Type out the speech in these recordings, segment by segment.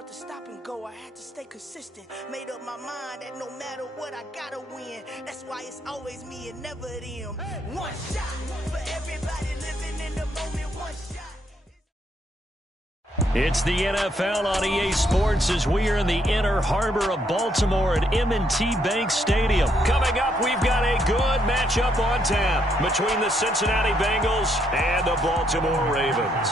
afford to stop and go. I had to stay consistent. Made up my mind that no matter what, I gotta win. That's why it's always me and never them. One shot for everybody living in the moment. One shot. It's the NFL on EA Sports as we are in the inner harbor of Baltimore at M&T Bank Stadium. Coming up, we've got a good matchup on tap between the Cincinnati Bengals and the Baltimore Ravens.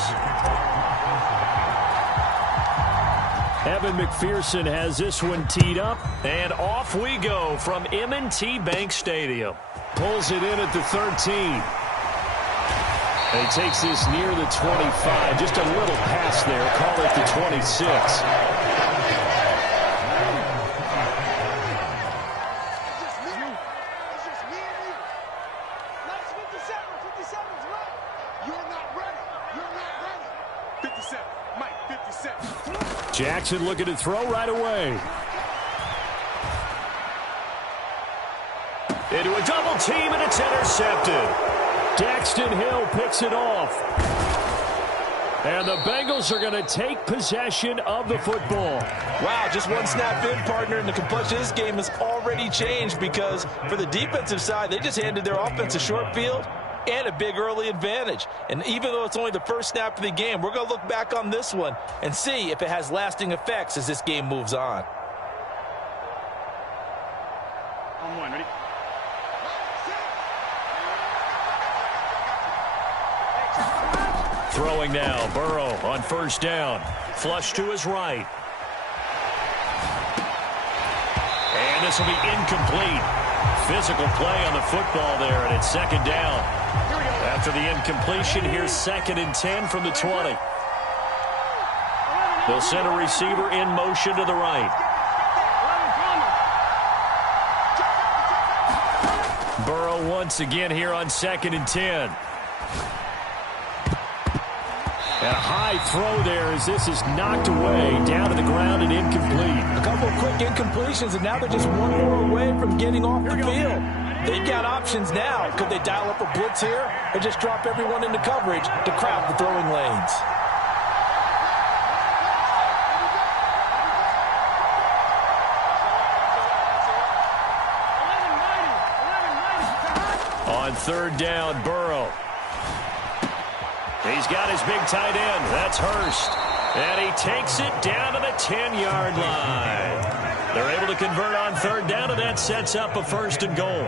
Evan McPherson has this one teed up, and off we go from M&T Bank Stadium. Pulls it in at the 13. And he takes this near the 25. Just a little pass there. Call it the 26. Jackson looking to throw right away. Into a double team, and it's intercepted. Daxton Hill picks it off. And the Bengals are going to take possession of the football. Wow, just one snap in, partner, and the complexion of this game has already changed because for the defensive side, they just handed their offense a short field and a big early advantage. And even though it's only the first snap of the game, we're going to look back on this one and see if it has lasting effects as this game moves on. On one, ready? Throwing now, Burrow on first down. Flush to his right. And this will be incomplete. Physical play on the football there, and it's second down. After the incompletion, here's 2nd and 10 from the 20. They'll send a receiver in motion to the right. Burrow once again here on 2nd and 10. And a high throw there as this is knocked away, down to the ground and incomplete. A couple of quick incompletions, and now they're just one more away from getting off the field. They've got options now. Could they dial up a blitz here or just drop everyone into coverage to crowd the throwing lanes? On third down, Burrow. He's got his big tight end. That's Hurst. And he takes it down to the 10-yard line. They're able to convert on third down, and that sets up a 1st and goal.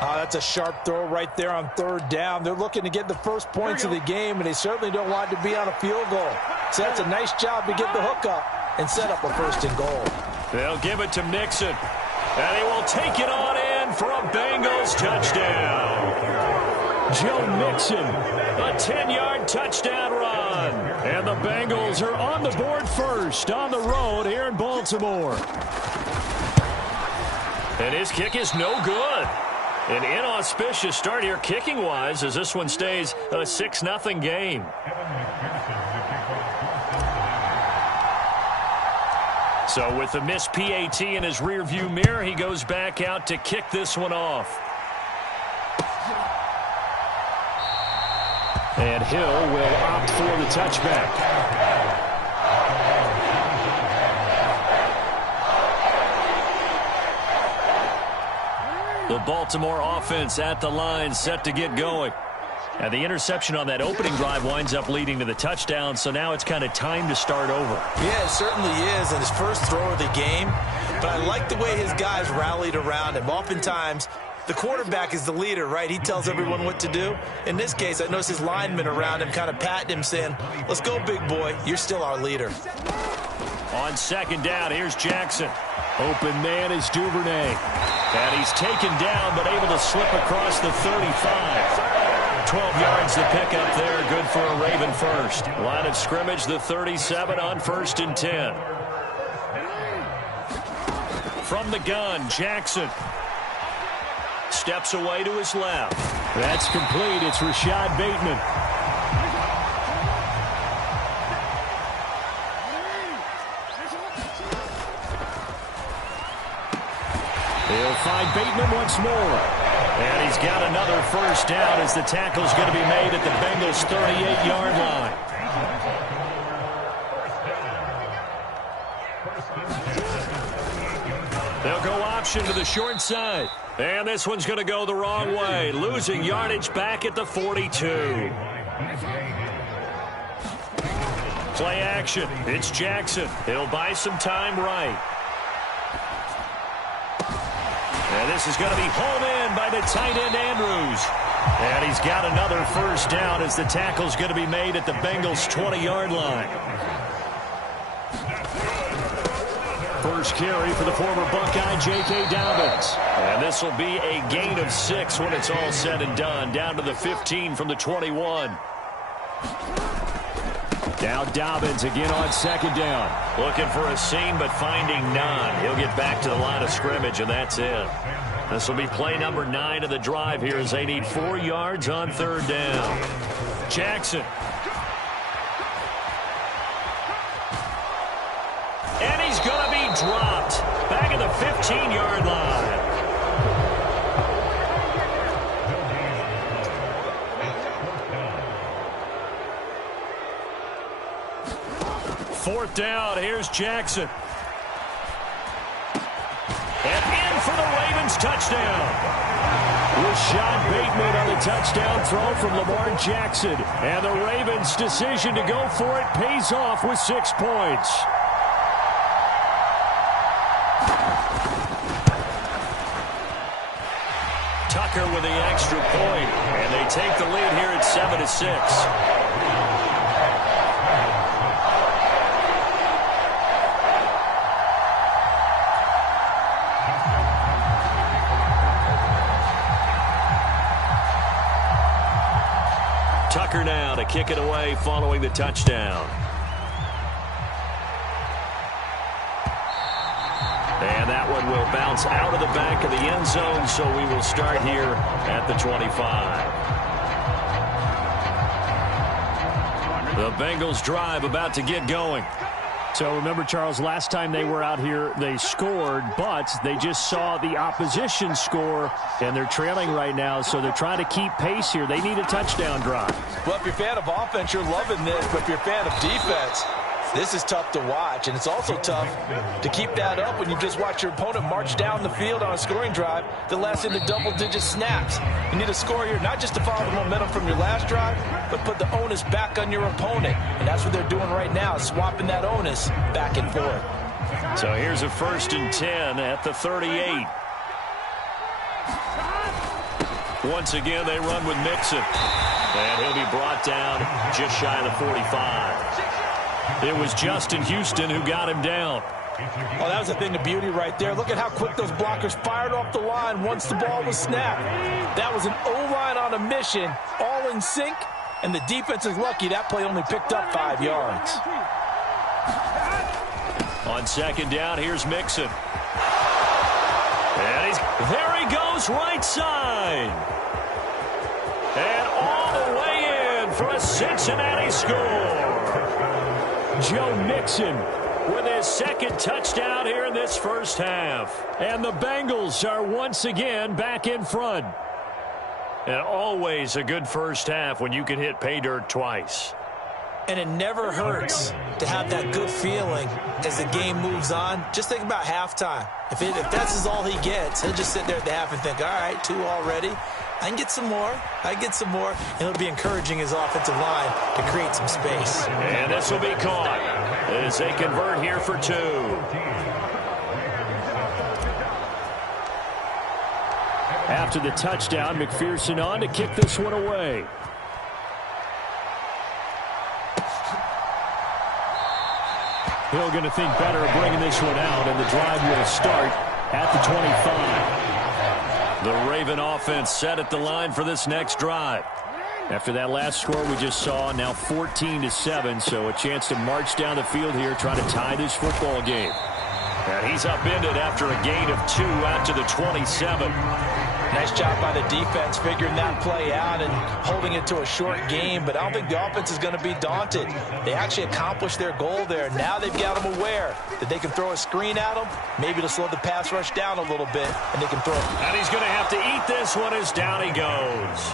That's a sharp throw right there on third down. They're looking to get the first points of the game, and they certainly don't want to be on a field goal. So that's a nice job to get the hook up and set up a 1st and goal. They'll give it to Mixon. And he will take it on in for a Bengals touchdown. Joe Mixon, a 10-yard touchdown run. And the Bengals are on the board first on the road here in Baltimore. And his kick is no good. An inauspicious start here kicking-wise as this one stays a 6-0 game. So with the missed PAT in his rearview mirror, he goes back out to kick this one off. And Hill will opt for the touchback. The Baltimore offense at the line, set to get going. And the interception on that opening drive winds up leading to the touchdown, so now it's kind of time to start over. Yeah, it certainly is, and his first throw of the game. But I like the way his guys rallied around him. Oftentimes, the quarterback is the leader, right? He tells everyone what to do. In this case, I noticed his linemen around him kind of patting him, saying, let's go, big boy. You're still our leader. On second down, here's Jackson. Open man is Duvernay. And he's taken down, but able to slip across the 35. 12 yards to pick up there. Good for a Raven first. Line of scrimmage, the 37 on 1st and 10. From the gun, Jackson. Steps away to his left. That's complete. It's Rashad Bateman. He'll find Bateman once more. And he's got another first down as the tackle's going to be made at the Bengals' 38-yard line. They'll go option to the short side. And this one's going to go the wrong way. Losing yardage back at the 42. Play action. It's Jackson. He'll buy some time right. And this is going to be hauled in by the tight end Andrews. And he's got another first down as the tackle's going to be made at the Bengals' 20-yard line. First carry for the former Buckeye, J.K. Dobbins. And this will be a gain of 6 when it's all said and done. Down to the 15 from the 21. Now Dobbins again on second down. Looking for a seam, but finding none. He'll get back to the line of scrimmage, and that's it. This will be play number 9 of the drive here as they need 4 yards on third down. Jackson. And he's going to be dropped. Back at the 15-yard line. Fourth down, here's Jackson. And in for the Ravens touchdown. Rashad Bateman on the touchdown throw from Lamar Jackson. And the Ravens' decision to go for it pays off with 6 points. Tucker with the extra point. And they take the lead here at 7-6. Tucker now to kick it away following the touchdown. And that one will bounce out of the back of the end zone, so we will start here at the 25. The Bengals drive about to get going. So remember, Charles, last time they were out here, they scored, but they just saw the opposition score, and they're trailing right now, so they're trying to keep pace here. They need a touchdown drive. Well, if you're a fan of offense, you're loving this, but if you're a fan of defense, this is tough to watch, and it's also tough to keep that up when you just watch your opponent march down the field on a scoring drive that lasts into double-digit snaps. You need a score here, not just to follow the momentum from your last drive, but put the onus back on your opponent. And that's what they're doing right now, swapping that onus back and forth. So here's a 1st and 10 at the 38. Once again, they run with Mixon. And he'll be brought down just shy of the 45. It was Justin Houston who got him down. Oh, that was a thing of beauty right there. Look at how quick those blockers fired off the line once the ball was snapped. That was an O-line on a mission, all in sync, and the defense is lucky that play only picked up 5 yards. On second down, here's Mixon. And there he goes, right side. And all the way in for a Cincinnati score. Joe Mixon with his 2nd touchdown here in this first half. And the Bengals are once again back in front. And always a good first half when you can hit pay dirt twice. And it never hurts to have that good feeling as the game moves on. Just think about halftime. If that's all he gets, he'll just sit there at the half and think, all right, 2 already. I can get some more. I can get some more. And it'll be encouraging his offensive line to create some space. And this will be caught as they convert here for 2. After the touchdown, McPherson on to kick this one away. Hill going to think better of bringing this one out, and the drive will start at the 25. The Raven offense set at the line for this next drive. After that last score we just saw, now 14-7, so a chance to march down the field here, trying to tie this football game. And he's upended after a gain of 2 out to the 27. Nice job by the defense figuring that play out and holding it to a short game, but I don't think the offense is going to be daunted. They actually accomplished their goal there. Now they've got them aware that they can throw a screen at them, maybe to slow the pass rush down a little bit, and they can throw it. And he's going to have to eat this one as down he goes.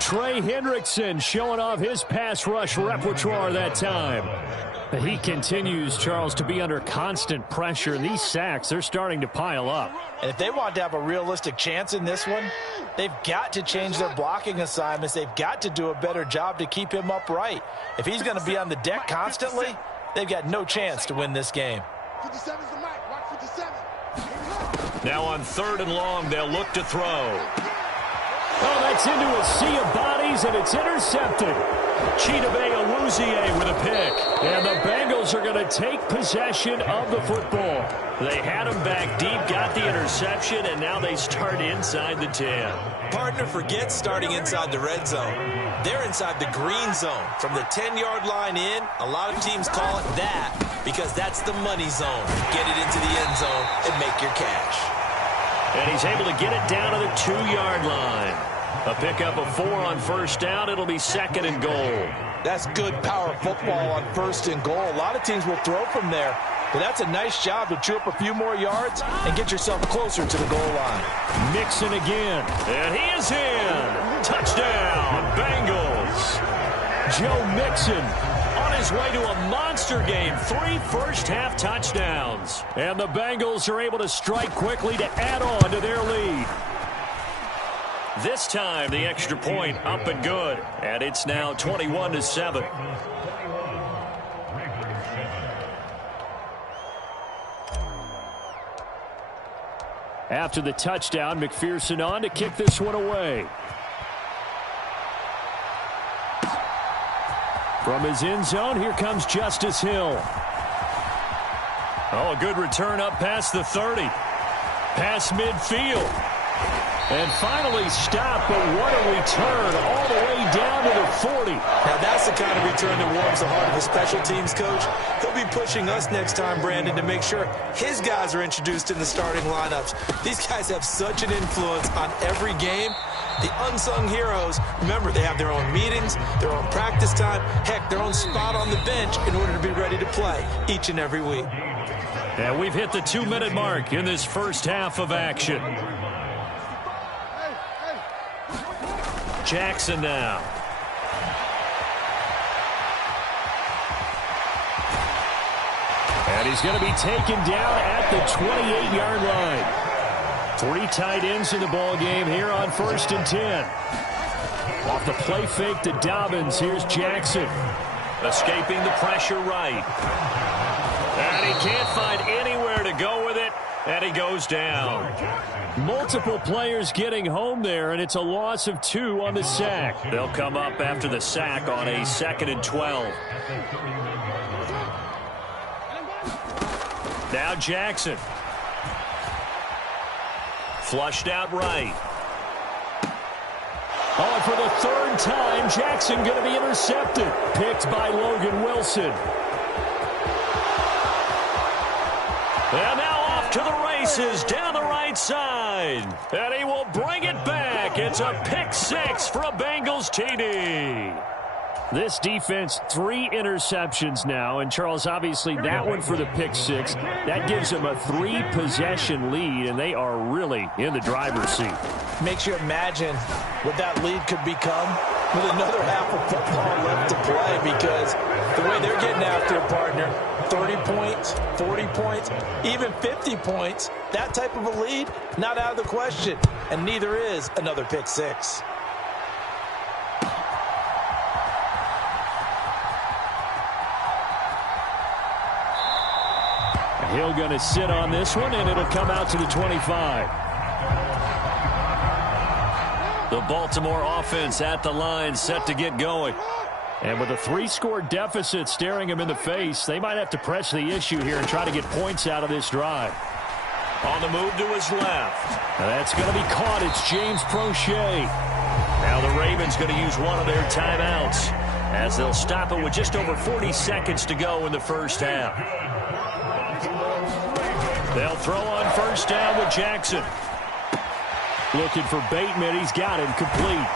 Trey Hendrickson showing off his pass rush repertoire that time. He continues, Charles, to be under constant pressure. And these sacks, they're starting to pile up. And if they want to have a realistic chance in this one, they've got to change their blocking assignments. They've got to do a better job to keep him upright. If he's going to be on the deck constantly, they've got no chance to win this game. 57's the mic. Watch 57. Now on 3rd and long, they'll look to throw. Oh, that's into a sea of bodies, and it's intercepted. Chidobe Awuzie with a pick. And the Bengals are going to take possession of the football. They had him back deep, got the interception, and now they start inside the 10. Partner, forget starting inside the red zone. They're inside the green zone. From the 10-yard line in, a lot of teams call it that because that's the money zone. Get it into the end zone and make your cash. And he's able to get it down to the 2-yard line. A pickup of 4 on 1st down. It'll be 2nd and goal. That's good power football on 1st and goal. A lot of teams will throw from there, but that's a nice job to chew up a few more yards and get yourself closer to the goal line. Mixon again. And he is in. Touchdown, Bengals. Joe Mixon on his way to a monster game. 3 first-half touchdowns. And the Bengals are able to strike quickly to add on to their lead. This time, the extra point up and good. And it's now 21-7. After the touchdown, McPherson on to kick this one away. From his end zone, here comes Justice Hill. Oh, a good return up past the 30. Past midfield. And finally stopped, but what a return all the way down to the 40. Now that's the kind of return that warms the heart of a special teams coach. He'll be pushing us next time, Brandon, to make sure his guys are introduced in the starting lineups. These guys have such an influence on every game. The unsung heroes, remember, they have their own meetings, their own practice time, heck, their own spot on the bench in order to be ready to play each and every week. And we've hit the 2-minute mark in this first half of action. Jackson now. And he's going to be taken down at the 28-yard line. 3 tight ends in the ball game here on 1st and 10. Off the play fake to Dobbins, here's Jackson. Escaping the pressure right. And he can't find anywhere to go with it. And he goes down. Multiple players getting home there, and it's a loss of 2 on the sack. They'll come up after the sack on a 2nd and 12. Now Jackson. Flushed out right. Oh, and for the 3rd time, Jackson going to be intercepted. Picked by Logan Wilson. And now off to the races down the right side. And he will bring it back. It's a pick 6 for a Bengals TD. This defense, 3 interceptions now. And, Charles, obviously that one for the pick 6. That gives them a 3-possession lead, and they are really in the driver's seat. Makes you imagine what that lead could become with another half of football left to play, because the way they're getting after it, partner, 30 points, 40 points, even 50 points, that type of a lead, not out of the question. And neither is another pick 6. Hill going to sit on this one, and it'll come out to the 25. The Baltimore offense at the line, set to get going. And with a 3-score deficit staring him in the face, they might have to press the issue here and try to get points out of this drive. On the move to his left. Now that's going to be caught. It's James Prochet. Now the Ravens going to use one of their timeouts as they'll stop it with just over 40 seconds to go in the first half. They'll throw on 1st down with Jackson. Looking for Bateman. He's got him complete.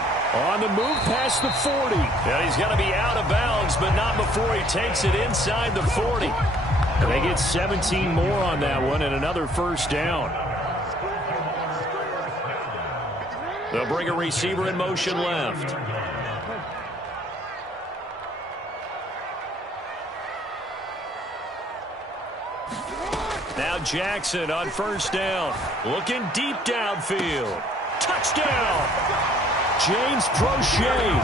On the move past the 40. And he's going to be out of bounds, but not before he takes it inside the 40. And they get 17 more on that one and another 1st down. They'll bring a receiver in motion left. Now Jackson on first down. Looking deep downfield. Touchdown! James Prochet,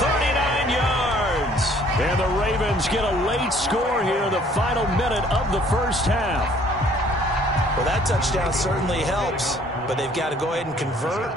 39 yards. And the Ravens get a late score here in the final minute of the first half. Well, that touchdown certainly helps, but they've got to go ahead and convert,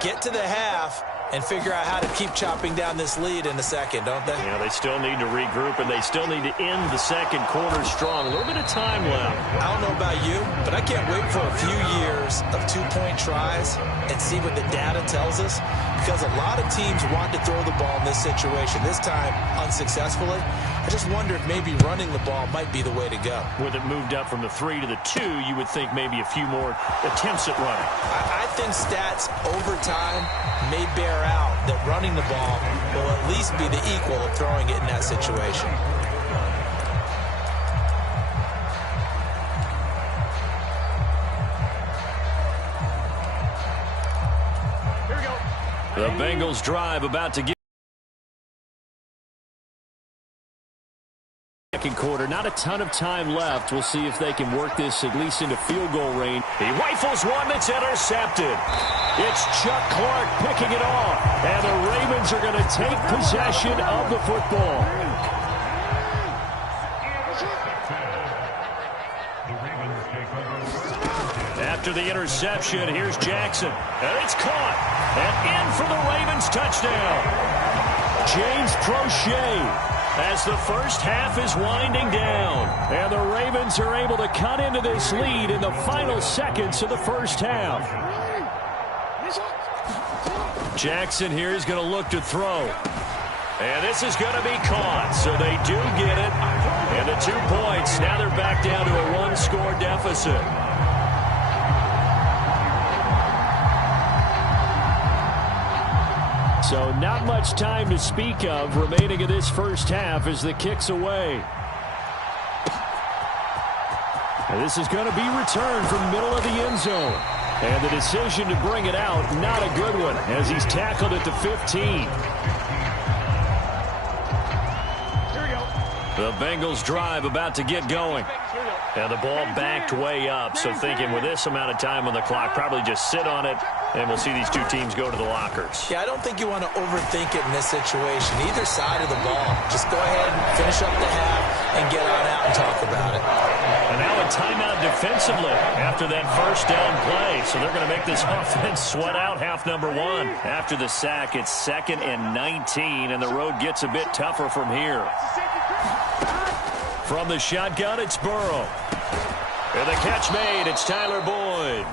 get to the half, and figure out how to keep chopping down this lead in the second, don't they? Yeah, they still need to regroup, and they still need to end the second quarter strong. A little bit of time left. I don't know about you, but I can't wait for a few years of two-point tries and see what the data tells us, because a lot of teams want to throw the ball in this situation, this time unsuccessfully. I just wonder if maybe running the ball might be the way to go. With it moved up from the 3 to the 2, you would think maybe a few more attempts at running. I think stats over time may bear out that running the ball will at least be the equal of throwing it in that situation. Here we go. The Bengals drive about to get second quarter. Not a ton of time left. We'll see if they can work this at least into field goal range. He rifles one that's intercepted. It's Chuck Clark picking it off. And the Ravens are going to take possession of the football. After the interception, here's Jackson. And it's caught. And in for the Ravens touchdown. James Prochet. As the first half is winding down. And the Ravens are able to cut into this lead in the final seconds of the first half. Jackson here is going to look to throw. And this is going to be caught. So they do get it. And the 2 points. Now they're back down to a one-score deficit. So not much time to speak of remaining in this first half as the kick's away. And this is going to be returned from middle of the end zone. And the decision to bring it out, not a good one, as he's tackled at the 15. Here we go. The Bengals drive about to get going. And the ball backed way up, so thinking with this amount of time on the clock, probably just sit on it, and we'll see these two teams go to the lockers. Yeah, I don't think you want to overthink it in this situation. Either side of the ball. Just go ahead and finish up the half and get on out and talk about it. And now a timeout defensively after that first down play. So they're going to make this offense sweat out half number 1. After the sack, it's 2nd and 19, and the road gets a bit tougher from here. From the shotgun, it's Burrow. And the catch made, it's Tyler Boyd.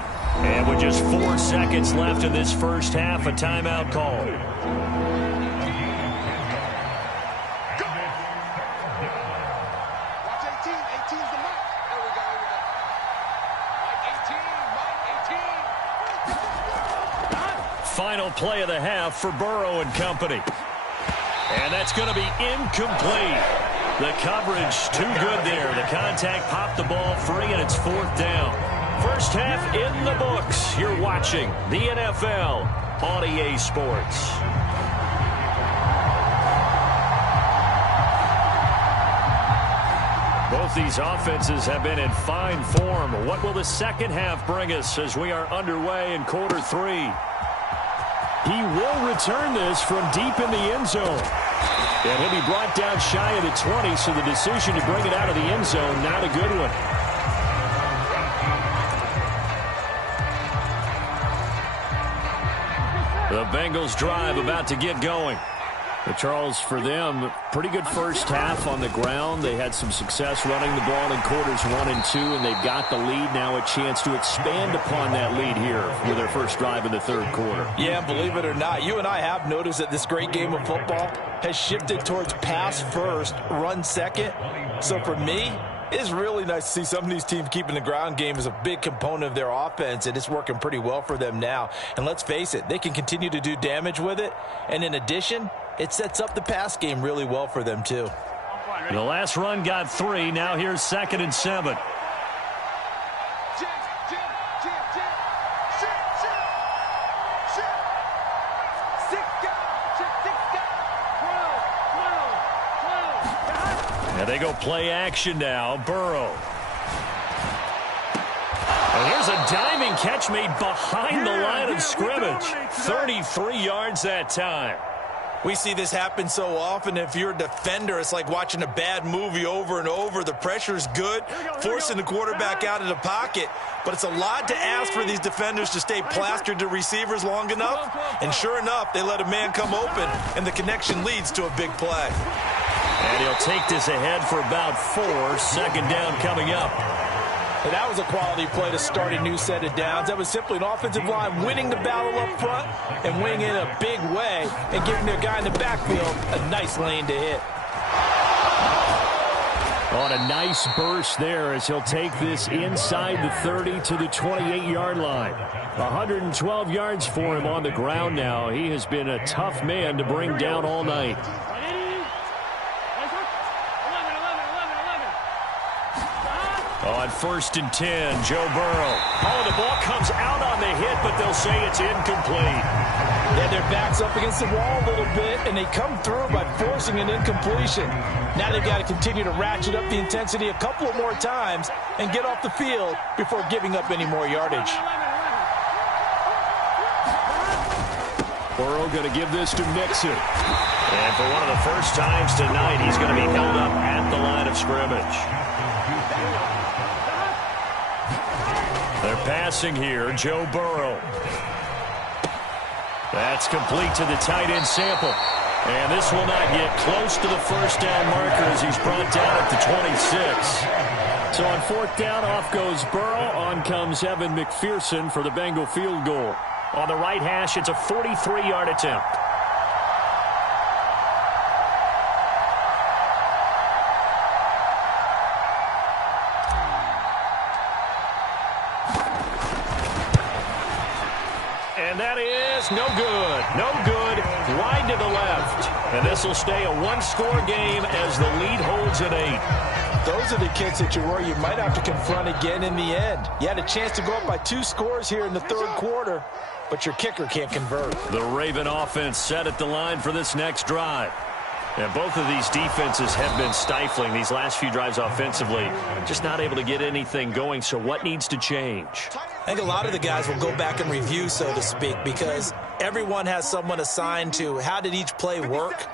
And with just 4 seconds left in this first half, a timeout call. Watch 18. 18's the mark. There we go. Mike 18. Final play of the half for Burrow and company. And that's going to be incomplete. The coverage too good there. The contact popped the ball free, and it's 4th down. First half in the books. You're watching the NFL on EA Sports. Both these offenses have been in fine form. What will the second half bring us as we are underway in quarter 3? He will return this from deep in the end zone. And he'll be brought down shy of the 20, so the decision to bring it out of the end zone, not a good one. The Bengals drive about to get going. But Charles, for them, pretty good first half on the ground. They had some success running the ball in quarters 1 and 2, and they've got the lead now, a chance to expand upon that lead here with their first drive in the third quarter. Yeah, believe it or not, you and I have noticed that this great game of football has shifted towards pass first, run second. So for me, it's really nice to see some of these teams keeping the ground game as a big component of their offense, and it's working pretty well for them now. And let's face it, they can continue to do damage with it. And in addition, it sets up the pass game really well for them, too. The last run got 3. Now here's 2nd and 7. They go play action now. Burrow. And here's a diving catch made behind the line of scrimmage. 33 yards that time. We see this happen so often. If you're a defender, it's like watching a bad movie over and over. The pressure is good, forcing the quarterback out of the pocket. But it's a lot to ask for these defenders to stay plastered to receivers long enough. And sure enough, they let a man come open, and the connection leads to a big play. And he'll take this ahead for about 4. Second down coming up. And that was a quality play to start a new set of downs. That was simply an offensive line winning the battle up front and winning in a big way and giving their guy in the backfield a nice lane to hit. On a nice burst there as he'll take this inside the 30 to the 28-yard line. 112 yards for him on the ground now. He has been a tough man to bring down all night. On 1st and 10, Joe Burrow. Oh, the ball comes out on the hit, but they'll say it's incomplete. Yeah, their back's up against the wall a little bit, and they come through by forcing an incompletion. Now they've got to continue to ratchet up the intensity a couple of more times and get off the field before giving up any more yardage. Burrow going to give this to Mixon. And for one of the first times tonight, he's going to be held up at the line of scrimmage. They're passing here, Joe Burrow. That's complete to the tight end Sample. And this will not get close to the first down marker as he's brought down at the 26. So on 4th down, off goes Burrow. On comes Evan McPherson for the Bengal field goal. On the right hash, it's a 43-yard attempt. And that is no good. No good. Wide to the left. And this will stay a one-score game as the lead holds at 8. Those are the kicks that you worry you might have to confront again in the end. You had a chance to go up by 2 scores here in the 3rd quarter, but your kicker can't convert. The Raven offense set at the line for this next drive. And both of these defenses have been stifling these last few drives offensively. Just not able to get anything going, so what needs to change? I think a lot of the guys will go back and review, so to speak, because everyone has someone assigned to how did each play work.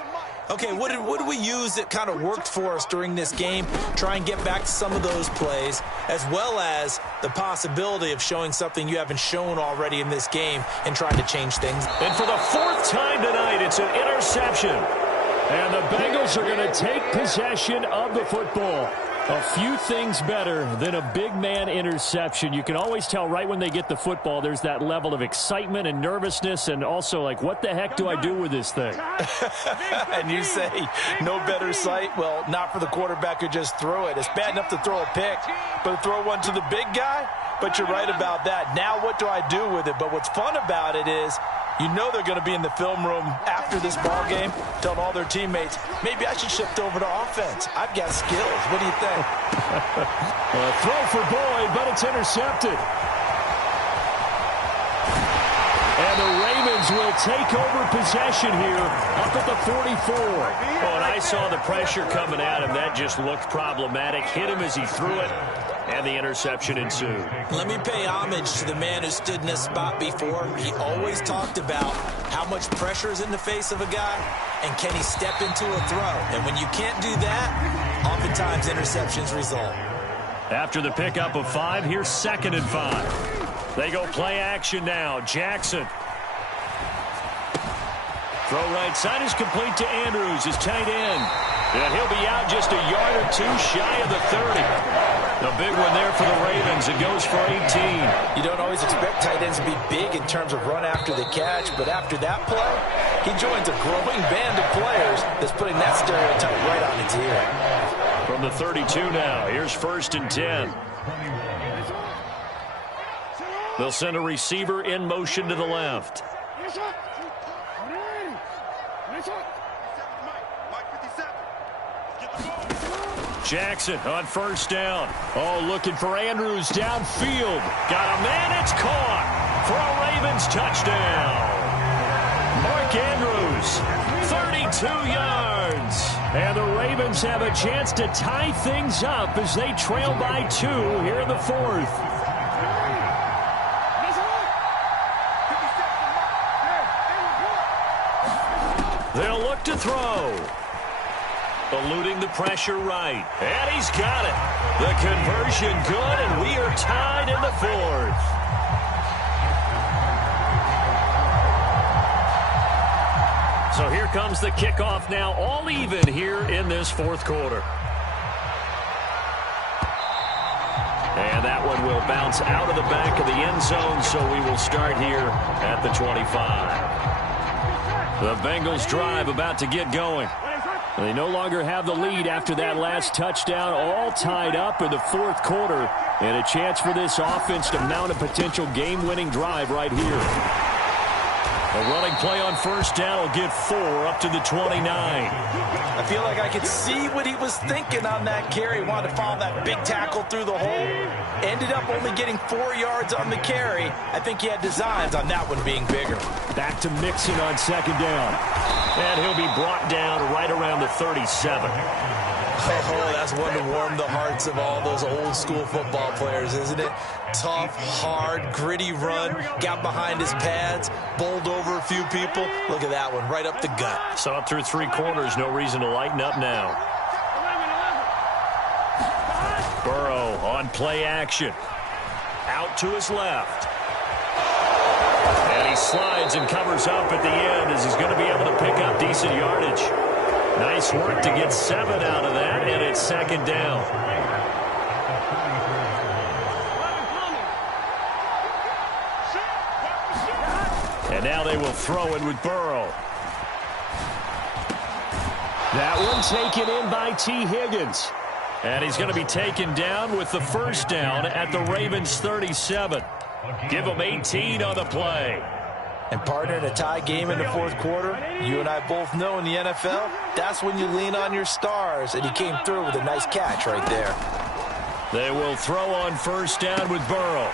Okay, what did we use that kind of worked for us during this game? Try and get back to some of those plays, as well as the possibility of showing something you haven't shown already in this game and trying to change things. And for the 4th time tonight, it's an interception. And the Bengals are going to take possession of the football. A few things better than a big man interception. You can always tell right when they get the football, there's that level of excitement and nervousness, and also like, what the heck do I do with this thing? And you say, no better sight? Well, not for the quarterback who just threw it. It's bad enough to throw a pick, but to throw one to the big guy? But you're right about that. Now what do I do with it? But what's fun about it is, you know they're going to be in the film room after this ball game, telling all their teammates, maybe I should shift over to offense. I've got skills. What do you think? Throw for Boyd, but it's intercepted. And the Ravens will take over possession here up at the 44. Oh, and I saw the pressure coming at him. That just looked problematic. Hit him as he threw it. And the interception ensued. Let me pay homage to the man who stood in this spot before. He always talked about how much pressure is in the face of a guy and can he step into a throw. And when you can't do that, oftentimes interceptions result. After the pickup of 5, here's 2nd and 5. They go play action now. Jackson. Throw right side is complete to Andrews, his tight end. And he'll be out just a yard or 2 shy of the 30. The big one there for the Ravens. It goes for 18. You don't always expect tight ends to be big in terms of run after the catch, but after that play, he joins a growing band of players that's putting that stereotype right on its ear. From the 32 now, here's 1st and 10. They'll send a receiver in motion to the left. Jackson on 1st down. Oh, looking for Andrews downfield. Got a man, it's caught for a Ravens touchdown. Mark Andrews, 2 yards. And the Ravens have a chance to tie things up as they trail by 2 here in the 4th. They'll look to throw. Eluding the pressure right. And he's got it. The conversion good, and we are tied in the 4th. So here comes the kickoff now, all even here in this 4th quarter. And that one will bounce out of the back of the end zone, so we will start here at the 25. The Bengals drive about to get going. They no longer have the lead after that last touchdown, all tied up in the 4th quarter, and a chance for this offense to mount a potential game-winning drive right here. A running play on first down will get 4 up to the 29. I feel like I could see what he was thinking on that carry. Wanted to follow that big tackle through the hole. Ended up only getting 4 yards on the carry. I think he had designs on that one being bigger. Back to Mixon on second down. And he'll be brought down right around the 37. Oh, that's one to warm the hearts of all those old school football players, isn't it? Tough, hard, gritty run. Got behind his pads, bowled over a few people. Look at that one, right up the gut. Saw it through 3 quarters. No reason to lighten up now. Burrow on play action. Out to his left. And he slides and covers up at the end as he's going to be able to pick up decent yardage. Nice work to get 7 out of that, and it's second down. And now they will throw it with Burrow. That one taken in by T. Higgins. And he's going to be taken down with the first down at the Ravens' 37. Give him 18 on the play. And partner, in a tie game in the 4th quarter, you and I both know in the NFL, that's when you lean on your stars. And he came through with a nice catch right there. They will throw on first down with Burrow.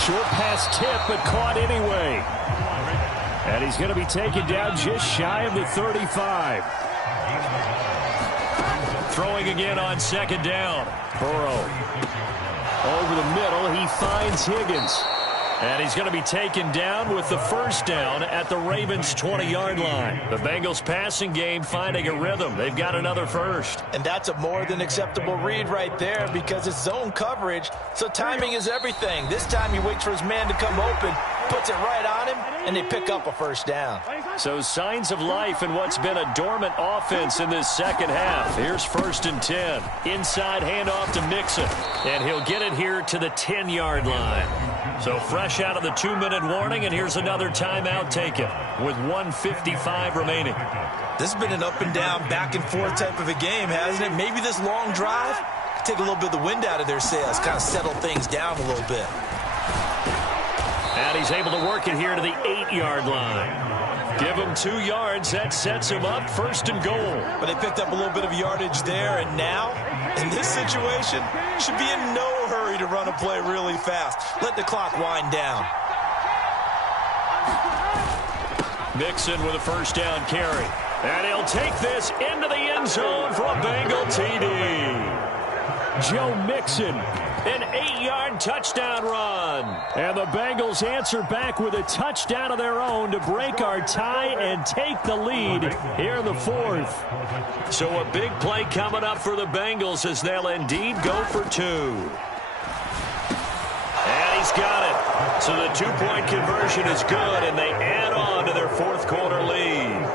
Short pass tip, but caught anyway. And he's going to be taken down just shy of the 35. Throwing again on second down. Burrow. Over the middle, he finds Higgins. And he's going to be taken down with the first down at the Ravens' 20-yard line. The Bengals passing game finding a rhythm. They've got another first. And that's a more than acceptable read right there because it's zone coverage, so timing is everything. This time he waits for his man to come open, puts it right on him, and they pick up a first down. So signs of life in what's been a dormant offense in this second half. Here's 1st and 10. Inside handoff to Mixon. And he'll get it here to the 10-yard line. So fresh out of the 2-minute warning, and here's another timeout taken with 1:55 remaining. This has been an up-and-down, back-and-forth type of a game, hasn't it? Maybe this long drive could take a little bit of the wind out of their sails, kind of settle things down a little bit. And he's able to work it here to the 8-yard line. Give him 2 yards. That sets him up 1st and goal. But they picked up a little bit of yardage there, and now, in this situation, should be in no hurry to run a play really fast. Let the clock wind down. Mixon with a first down carry. And he'll take this into the end zone for a Bengal TD. Joe Mixon, an 8-yard touchdown run. And the Bengals answer back with a touchdown of their own to break our tie and take the lead here in the 4th. So a big play coming up for the Bengals as they'll indeed go for 2. And he's got it. So the 2-point conversion is good, and they add on to their 4th quarter lead.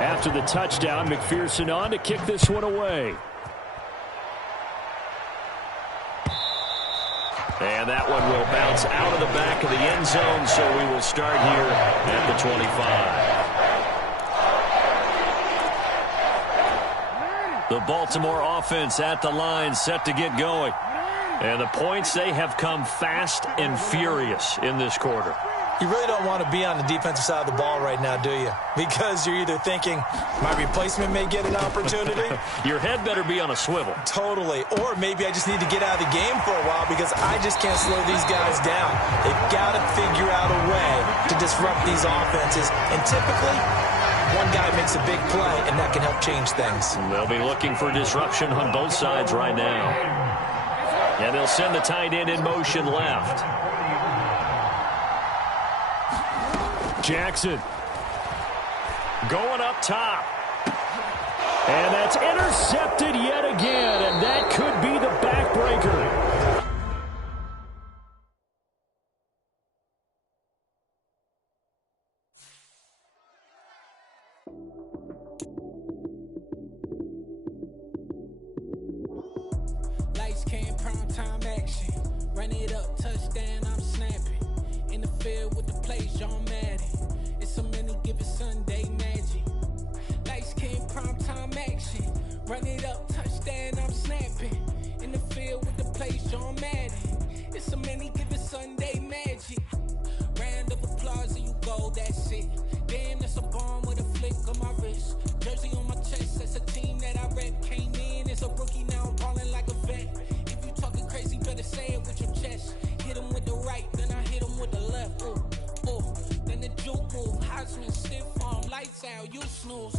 After the touchdown, McPherson on to kick this one away. And that one will bounce out of the back of the end zone, so we will start here at the 25. The Baltimore offense at the line, set to get going. And the points, they have come fast and furious in this quarter. You really don't want to be on the defensive side of the ball right now, do you? Because you're either thinking, my replacement may get an opportunity. Your head better be on a swivel. Totally. Or maybe I just need to get out of the game for a while because I just can't slow these guys down. They've got to figure out a way to disrupt these offenses. And typically, one guy makes a big play, and that can help change things. They'll be looking for disruption on both sides right now. And they'll send the tight end in motion left. Jackson going up top. And that's intercepted yet again, and that could be the backbreaker. Lights came, prime time action. Run it up, touchdown, I'm snapping. In the field with the plays, John Madden. It's a many given Sunday magic. Lights came, prime time action. Run it up, touchdown, I'm snapping. In the field with the plays, John Madden. It's a many given Sunday magic. Round of applause and you go, that's it. Damn, that's a bomb with a flick on my wrist. Jersey on my chest, that's a team that I rep. Came in as a rookie, now I'm balling like a vet. If you talking crazy, better say it with your chest. Hit him with the right, then I hit him with the left. Ooh, ooh. Then the juke move, Heisman stiff arm, lights out, you snooze.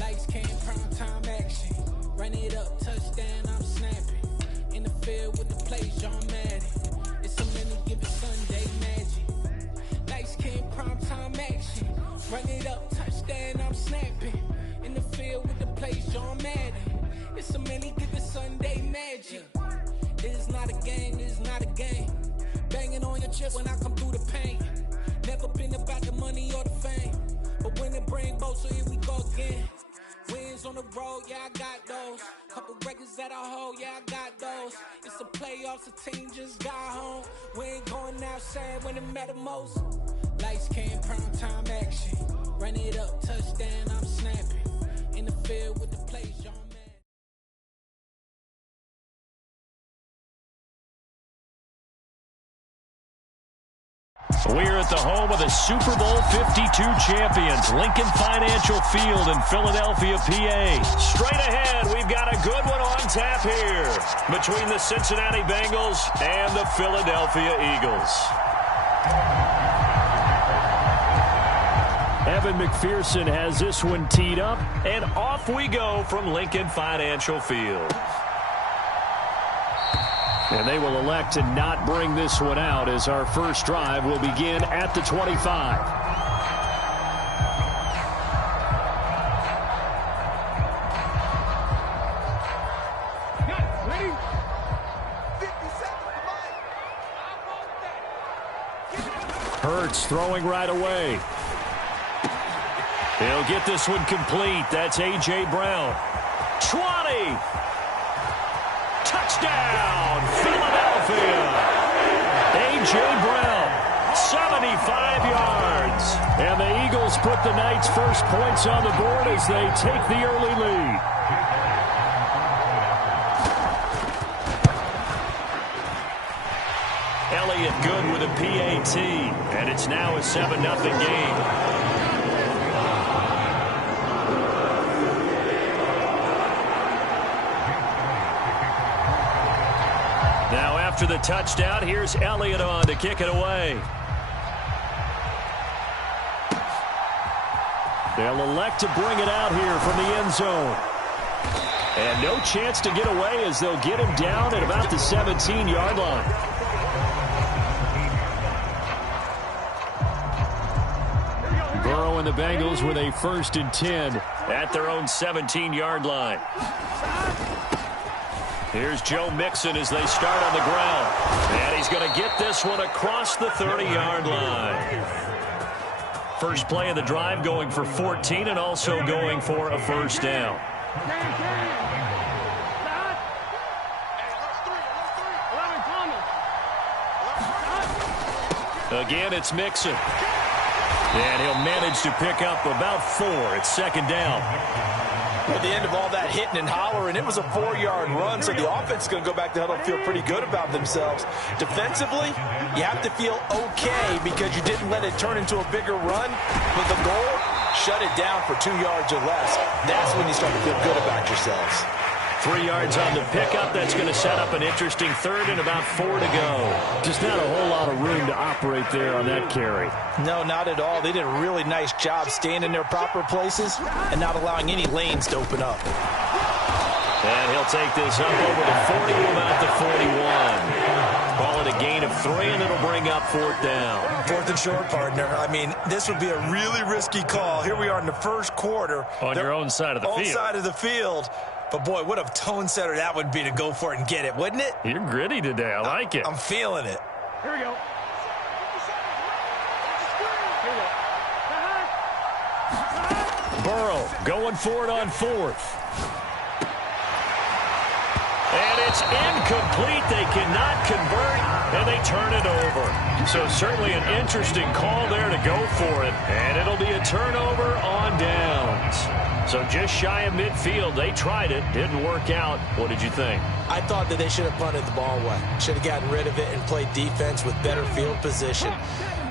Lights came, prime time action. Run it up, touchdown, I'm snapping. In the field with the plays, John Madden. It's a many given Sunday magic. Lights came, prime time action. Run it up, touchdown, I'm snapping. In the field with the plays, John Madden. It's a many given Sunday magic. This is not a game, this is not a game. Banging on your chest when I come through the pain. Never been about the money or the fame. But when it bring both, so here we go again. Wins on the road, yeah, I got those. Couple records that I hold, yeah, I got those. It's the playoffs, the team just got home. We ain't going outside when it matter most. Lights came, prime time action. Run it up, touchdown, I'm snapping. In the field with the plays, John Madden. We're at the home of the Super Bowl 52 champions, Lincoln Financial Field in Philadelphia, PA. Straight ahead, we've got a good one on tap here between the Cincinnati Bengals and the Philadelphia Eagles. Evan McPherson has this one teed up. And off we go from Lincoln Financial Field. And they will elect to not bring this one out as our first drive will begin at the 25. Ready? 50 seconds. Hurts throwing right away. He'll get this one complete. That's A.J. Brown. 20. Touchdown, Philadelphia. A.J. Brown, 75 yards. And the Eagles put the Knights' first points on the board as they take the early lead. Elliott good with a PAT, and it's now a 7-0 game. Now after the touchdown, here's Elliott on to kick it away. They'll elect to bring it out here from the end zone. And no chance to get away as they'll get him down at about the 17-yard line. Burrow and the Bengals with a 1st and 10 at their own 17-yard line. Here's Joe Mixon as they start on the ground. And he's going to get this one across the 30-yard line. First play of the drive going for 14 and also going for a first down. Again, it's Mixon. And he'll manage to pick up about 4 at 2nd down. At the end of all that hitting and hollering, it was a 4-yard run, so the offense is going to go back to huddle and feel pretty good about themselves. Defensively, you have to feel okay because you didn't let it turn into a bigger run, but the goal, shut it down for 2 yards or less. That's when you start to feel good about yourselves. 3 yards on the pickup. That's going to set up an interesting third and about 4 to go. Just not a whole lot of room to operate there on that carry. No, not at all. They did a really nice job staying in their proper places and not allowing any lanes to open up. And he'll take this up over the 40, about the 41. Call it a gain of 3, and it'll bring up 4th down. 4th and short, partner. I mean, this would be a really risky call. Here we are in the first quarter. On your own side of the field. Own side of the field. But, boy, what a tone setter that would be to go for it and get it, wouldn't it? You're gritty today. I like it. I'm feeling it. Here we go. Burrow going for it on 4th. And it's incomplete. They cannot convert, and they turn it over. So certainly an interesting call there to go for it. And it'll be a turnover on downs. So just shy of midfield. They tried it. Didn't work out. What did you think? I thought that they should have punted the ball away. Should have gotten rid of it and played defense with better field position.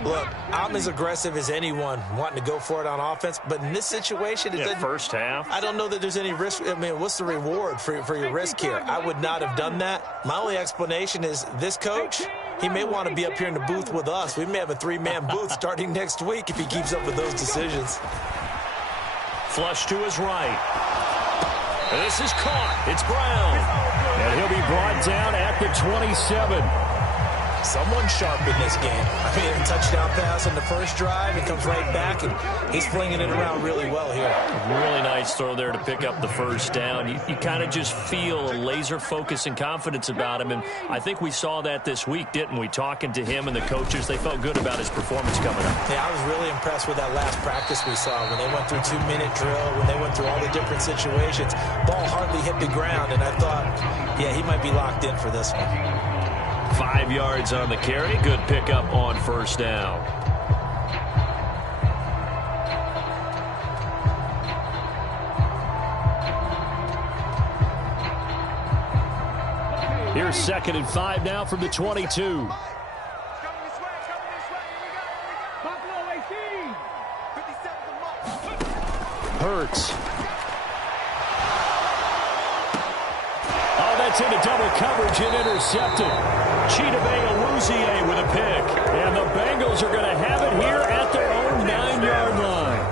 Look, I'm as aggressive as anyone wanting to go for it on offense, but in this situation, first half. I don't know that there's any risk. I mean, what's the reward for your risk here? I would not have done that. My only explanation is this coach, he may want to be up here in the booth with us. We may have a 3-man booth starting next week if he keeps up with those decisions. Flush to his right. This is caught. It's Brown. And he'll be brought down at the 27. Someone sharp in this game. I mean, a touchdown pass on the first drive. It comes right back, and he's flinging it around really well here. Really nice throw there to pick up the first down. You kind of just feel a laser focus and confidence about him, and I think we saw that this week, didn't we? Talking to him and the coaches, they felt good about his performance coming up. Yeah, I was really impressed with that last practice we saw when they went through 2-minute drill, when they went through all the different situations. Ball hardly hit the ground, and I thought, yeah, he might be locked in for this one. 5 yards on the carry. Good pickup on first down. Here's 2nd and 5 now from the 22. Hurts. Oh, that's into double coverage and intercepted. Chidobe Awuzie with a pick. And the Bengals are going to have it here at their own 9-yard line.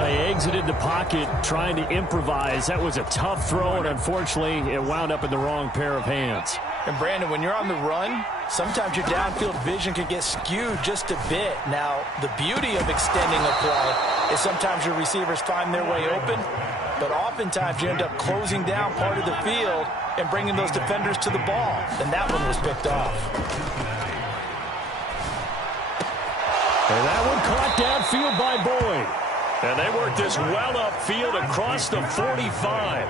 They exited the pocket trying to improvise. That was a tough throw, and unfortunately, it wound up in the wrong pair of hands. And, Brandon, when you're on the run, sometimes your downfield vision can get skewed just a bit. Now, the beauty of extending a play is sometimes your receivers find their way open, but oftentimes you end up closing down part of the field and bringing those defenders to the ball. And that one was picked off. And that one caught downfield by Boyd. And they worked this well upfield across the 45.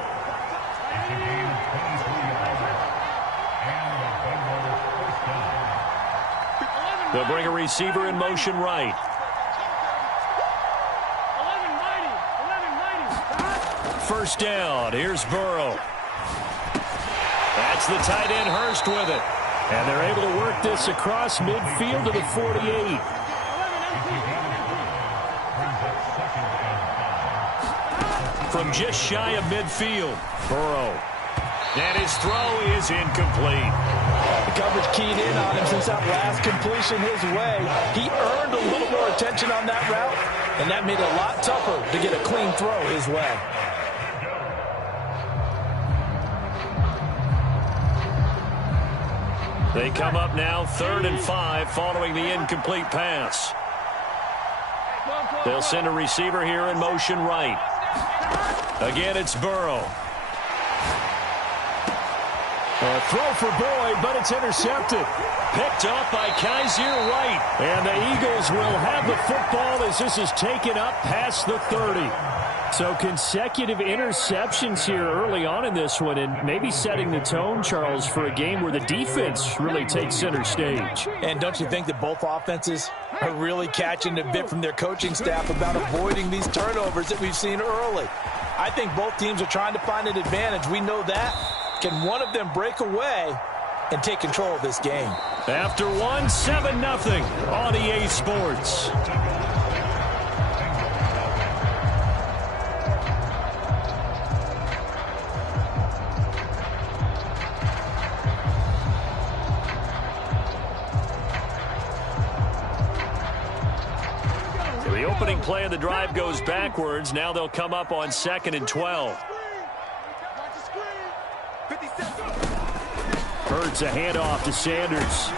They'll bring a receiver in motion right. First down. Here's Burrow. That's the tight end Hurst with it. And they're able to work this across midfield to the 48. From just shy of midfield, Burrow. And his throw is incomplete. The coverage keyed in on him since that last completion his way. He earned a little more attention on that route, and that made it a lot tougher to get a clean throw his way. They come up now 3rd and 5 following the incomplete pass. They'll send a receiver here in motion right. Again, it's Burrow. A throw for Boyd, but it's intercepted. Picked up by Kaiser White. And the Eagles will have the football as this is taken up past the 30. So consecutive interceptions here early on in this one, and maybe setting the tone, Charles, for a game where the defense really takes center stage. And don't you think that both offenses are really catching a bit from their coaching staff about avoiding these turnovers that we've seen early? I think both teams are trying to find an advantage. We know that. Can one of them break away and take control of this game? After one, 7-0 on EA Sports. The opening play of the drive goes backwards. Now they'll come up on 2nd and 12. Hurts a handoff to Sanders.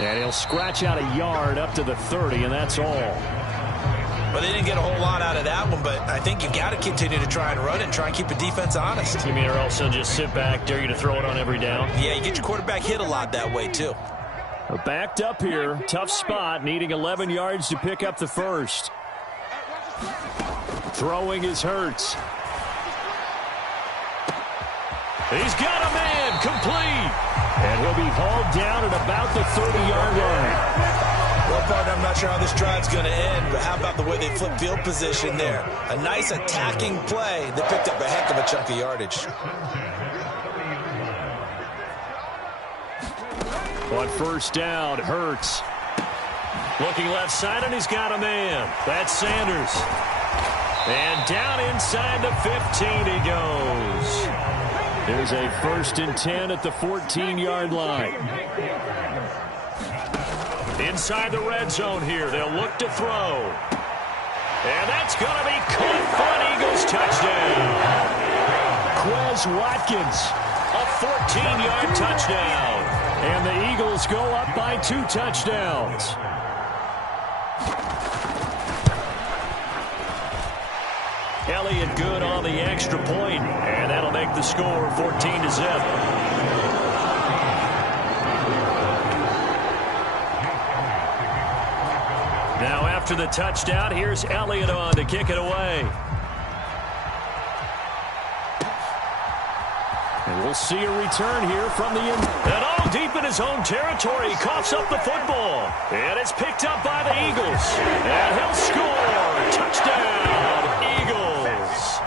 And he'll scratch out a yard up to the 30, and that's all. Well, they didn't get a whole lot out of that one, but I think you've got to continue to try and run it and try and keep the defense honest. You mean, or else they'll just sit back, dare you to throw it on every down? Yeah, you get your quarterback hit a lot that way, too. Backed up here. Tough spot, needing 11 yards to pick up the first. Throwing is Hurts. He's got a man, complete. And he'll be hauled down at about the 30-yard line. Well, partner, I'm not sure how this drive's going to end, but how about the way they flip field position there? A nice attacking play that picked up a heck of a chunk of yardage. On first down, Hurts. Looking left side, and he's got a man. That's Sanders. And down inside the 15 he goes. There's a 1st and 10 at the 14-yard line. Inside the red zone here. They'll look to throw. And that's going to be caught for an Eagles touchdown. Quez Watkins, a 14-yard touchdown. And the Eagles go up by 2 touchdowns. Elliott good on the extra point, and that'll make the score 14-0. Now after the touchdown, here's Elliott on to kick it away. And we'll see a return here from the end. And all deep in his own territory, he coughs up the football. And it's picked up by the Eagles. And he'll score. Touchdown, Eagles.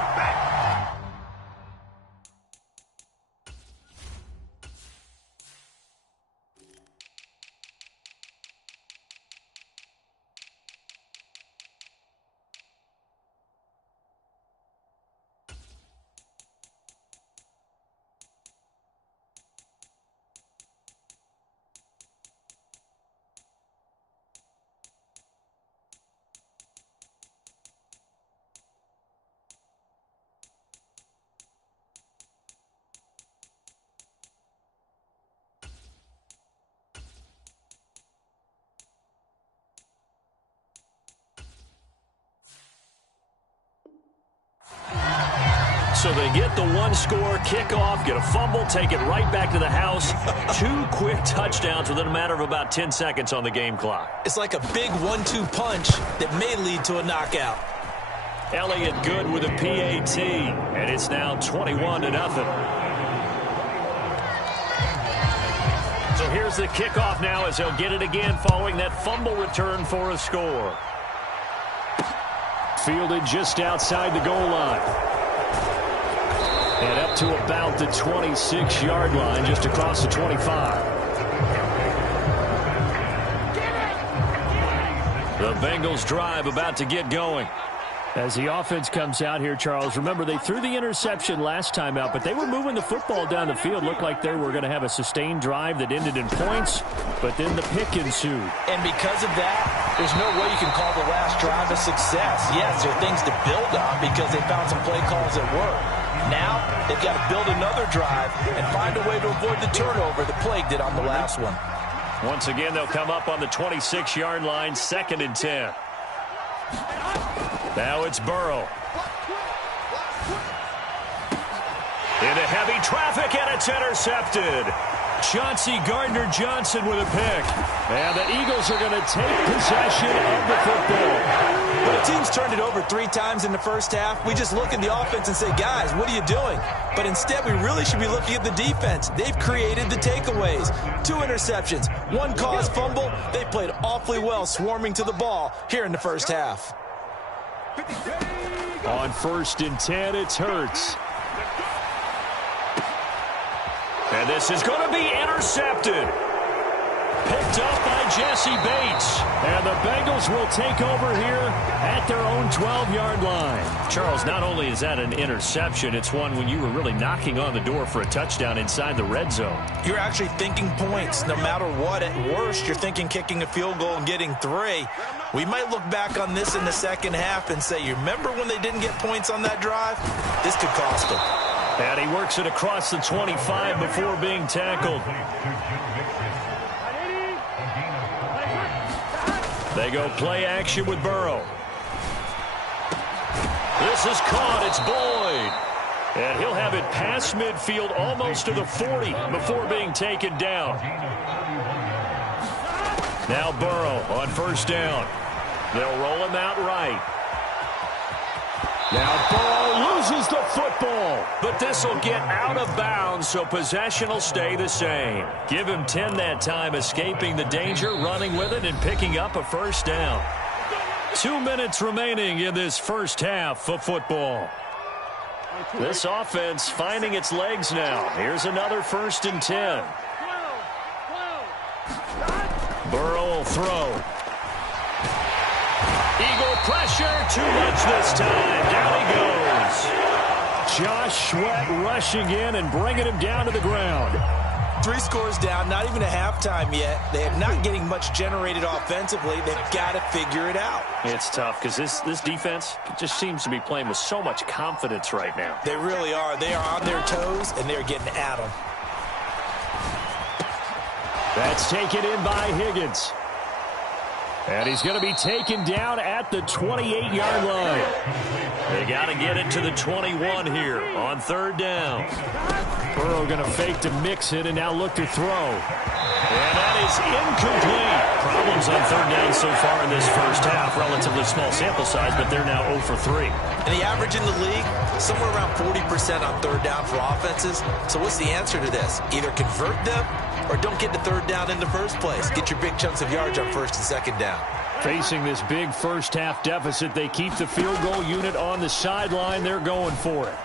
So they get the one-score kickoff, get a fumble, take it right back to the house. 2 quick touchdowns within a matter of about 10 seconds on the game clock. It's like a big 1-2 punch that may lead to a knockout. Elliott good with a PAT, and it's now 21-0. So here's the kickoff now as they'll get it again following that fumble return for a score. Fielded just outside the goal line. And up to about the 26-yard line, just across the 25. The Bengals drive about to get going. As the offense comes out here, Charles, remember they threw the interception last time out, but they were moving the football down the field. Looked like they were going to have a sustained drive that ended in points, but then the pick ensued. And because of that, there's no way you can call the last drive a success. Yes, there are things to build on because they found some play calls that work. Now, they've got to build another drive and find a way to avoid the turnover that plagued it on the last one. Once again, they'll come up on the 26-yard line, 2nd and 10. Now it's Burrow. Into heavy traffic, and it's intercepted. Chauncey Gardner-Johnson with a pick. And the Eagles are going to take possession of the football. When a team's turned it over 3 times in the first half, we just look at the offense and say, guys, what are you doing? But instead, we really should be looking at the defense. They've created the takeaways. 2 interceptions, 1 caused fumble. They played awfully well swarming to the ball here in the first half. On 1st and 10, it's Hurts. And this is going to be intercepted. Picked up by Jesse Bates. And the Bengals will take over here at their own 12-yard line. Charles, not only is that an interception, it's one when you were really knocking on the door for a touchdown inside the red zone. You're actually thinking points. No matter what, at worst, you're thinking kicking a field goal and getting 3. We might look back on this in the second half and say, you remember when they didn't get points on that drive? This could cost them. And he works it across the 25 before being tackled. They go play action with Burrow. This is caught. It's Boyd. And he'll have it past midfield almost to the 40 before being taken down. Now Burrow on 1st down. They'll roll him out right. Now Burrow loses the football. But this will get out of bounds, so possession will stay the same. Give him 10 that time, escaping the danger, running with it, and picking up a 1st down. 2 minutes remaining in this first half of football. This offense finding its legs now. Here's another 1st and 10. Burrow will throw. Eagle pressure, too much this time. Down he goes. Josh Sweat rushing in and bringing him down to the ground. 3 scores down, not even a halftime yet. They are not getting much generated offensively. They've got to figure it out. It's tough because this defense just seems to be playing with so much confidence right now. They really are. They are on their toes, and they're getting at them. That's taken in by Higgins. And he's going to be taken down at the 28-yard line. They got to get it to the 21 here on 3rd down. Burrow going to fake to mix it and now look to throw. And that is incomplete. Problems on 3rd down so far in this first half. Relatively small sample size, but they're now 0 for 3. And the average in the league, somewhere around 40% on 3rd down for offenses. So what's the answer to this? Either convert them or don't get to 3rd down in the first place. Get your big chunks of yards on 1st and 2nd down. Facing this big first half deficit, they keep the field goal unit on the sideline. They're going for it.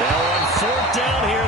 Now on 4th down here